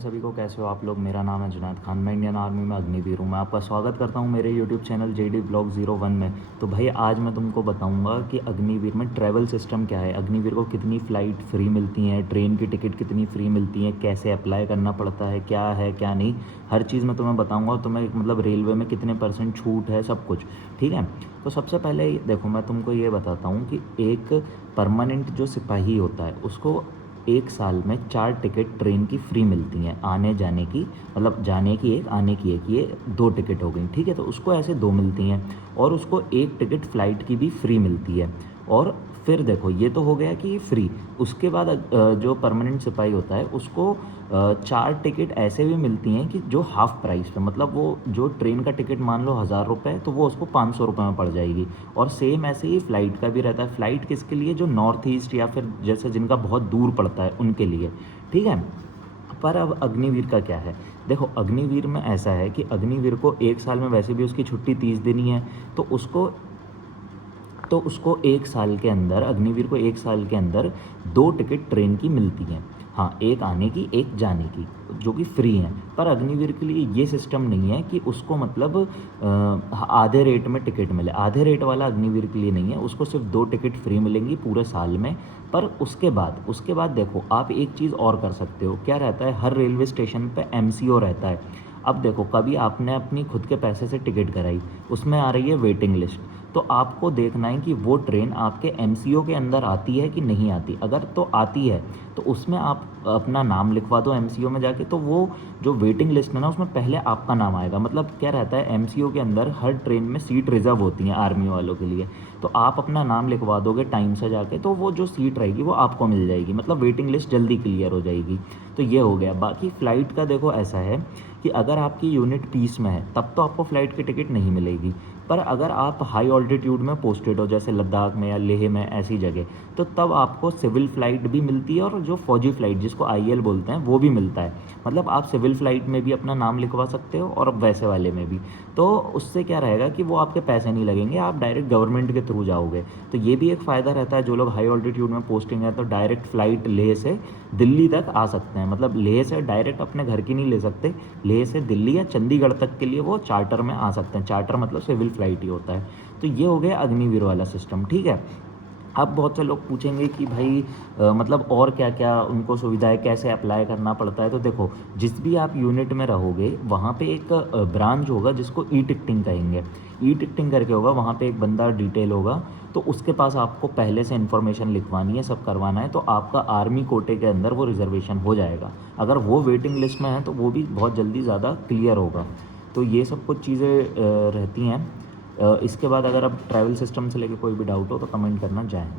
सभी को, कैसे हो आप लोग। मेरा नाम है जुनैद खान, मैं इंडियन आर्मी में अग्निवीर हूँ। मैं आपका स्वागत करता हूँ मेरे यूट्यूब चैनल JD ब्लॉग 01 में। तो भाई आज मैं तुमको बताऊँगा कि अग्निवीर में ट्रैवल सिस्टम क्या है, अग्निवीर को कितनी फ़्लाइट फ्री मिलती हैं, ट्रेन की टिकट कितनी फ्री मिलती है, कैसे अप्लाई करना पड़ता है क्या नहीं, हर चीज़ मैं तुम्हें बताऊँगा। तुम्हें मतलब रेलवे में कितने % छूट है, सब कुछ ठीक है। तो सबसे पहले देखो, मैं तुमको ये बताता हूँ कि एक परमानेंट जो सिपाही होता है उसको 1 साल में 4 टिकट ट्रेन की फ्री मिलती हैं, आने जाने की, मतलब जाने की एक, आने की एक, ये 2 टिकट हो गई, ठीक है। तो उसको ऐसे 2 मिलती हैं और उसको 1 टिकट फ़्लाइट की भी फ्री मिलती है। और फिर देखो, ये तो हो गया कि ये फ्री। उसके बाद जो परमानेंट सिपाही होता है उसको 4 टिकट ऐसे भी मिलती हैं कि जो हाफ़ प्राइस पे, मतलब वो जो ट्रेन का टिकट मान लो 1000 रुपये, तो वो उसको 500 रुपये में पड़ जाएगी। और सेम ऐसे ही फ़्लाइट का भी रहता है। फ़्लाइट किसके लिए, जो नॉर्थ ईस्ट या फिर जैसे जिनका बहुत दूर पड़ता है उनके लिए, ठीक है। पर अब अग्निवीर का क्या है, देखो अग्निवीर में ऐसा है कि अग्निवीर को 1 साल में वैसे भी उसकी छुट्टी 30 दिन ही है। तो उसको 1 साल के अंदर, अग्निवीर को 1 साल के अंदर 2 टिकट ट्रेन की मिलती हैं। हाँ, एक आने की एक जाने की, जो कि फ्री हैं। पर अग्निवीर के लिए ये सिस्टम नहीं है कि उसको मतलब आधे रेट में टिकट मिले। आधे रेट वाला अग्निवीर के लिए नहीं है, उसको सिर्फ 2 टिकट फ्री मिलेंगी पूरे साल में। पर उसके बाद देखो, आप एक चीज़ और कर सकते हो। क्या रहता है, हर रेलवे स्टेशन पे MCO रहता है। अब देखो, कभी आपने अपनी खुद के पैसे से टिकट कराई, उसमें आ रही है वेटिंग लिस्ट, तो आपको देखना है कि वो ट्रेन आपके MCO के अंदर आती है कि नहीं आती। अगर तो आती है तो उसमें आप अपना नाम लिखवा दो MCO में जाके, तो वो जो वेटिंग लिस्ट है ना, उसमें पहले आपका नाम आएगा। मतलब क्या रहता है, MCO के अंदर हर ट्रेन में सीट रिजर्व होती हैं आर्मी वालों के लिए। तो आप अपना नाम लिखवा दोगे टाइम से जाके, तो वो जो सीट रहेगी वो आपको मिल जाएगी, मतलब वेटिंग लिस्ट जल्दी क्लियर हो जाएगी। तो ये हो गया। बाकी फ़्लाइट का देखो ऐसा है कि अगर आपकी यूनिट पीस में है तब तो आपको फ़्लाइट की टिकट नहीं मिलेगी। पर अगर आप हाई ऑल्टीट्यूड में पोस्टेड हो, जैसे लद्दाख में या लेह में, ऐसी जगह, तो तब आपको सिविल फ़्लाइट भी मिलती है और जो फ़ौजी फ़्लाइट जिसको IL बोलते हैं वो भी मिलता है। मतलब आप सिविल फ़्लाइट में भी अपना नाम लिखवा सकते हो और वैसे वाले में भी। तो उससे क्या रहेगा कि वो आपके पैसे नहीं लगेंगे, आप डायरेक्ट गवर्नमेंट के थ्रू जाओगे। तो ये भी एक फ़ायदा रहता है। जो लोग हाई ऑल्टीट्यूड में पोस्टिंग है तो डायरेक्ट फ़्लाइट लेह से दिल्ली तक आ सकते हैं। मतलब लेह से डायरेक्ट अपने घर की नहीं ले सकते, लेह से दिल्ली या चंडीगढ़ तक के लिए वो चार्टर में आ सकते हैं। चार्टर मतलब सिविल फ़्लाइट ही होता है। तो ये हो गया अग्निवीर वाला सिस्टम, ठीक है। अब बहुत से लोग पूछेंगे कि भाई मतलब और क्या क्या उनको सुविधा है, कैसे अप्लाई करना पड़ता है। तो देखो, जिस भी आप यूनिट में रहोगे वहाँ पे एक ब्रांच होगा जिसको E-टिकटिंग कहेंगे। E-टिकटिंग करके होगा, वहाँ पे एक बंदा डिटेल होगा, तो उसके पास आपको पहले से इन्फॉर्मेशन लिखवानी है, सब करवाना है, तो आपका आर्मी कोटे के अंदर वो रिजर्वेशन हो जाएगा। अगर वो वेटिंग लिस्ट में है तो वो भी बहुत जल्दी ज़्यादा क्लियर होगा। तो ये सब कुछ चीज़ें रहती हैं। इसके बाद अगर अब ट्रैवल सिस्टम से लेके कोई भी डाउट हो तो कमेंट करना। जय हिंद।